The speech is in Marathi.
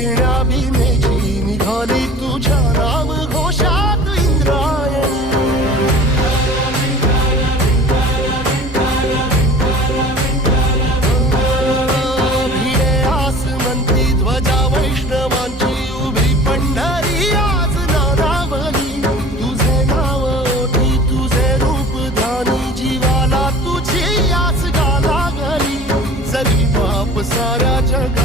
घेण्या भीमेची निघाली तुझ्या नाम घोषात इंद्रायणी. भिडे आसमंती ध्वजा वैष्णवांची उभी पंढरी आज नानावली. तुझे नाव ओठी तुझे रूप ध्यानी जीवाला तुझी आस गा लागली. जरी बाप साऱ्या जग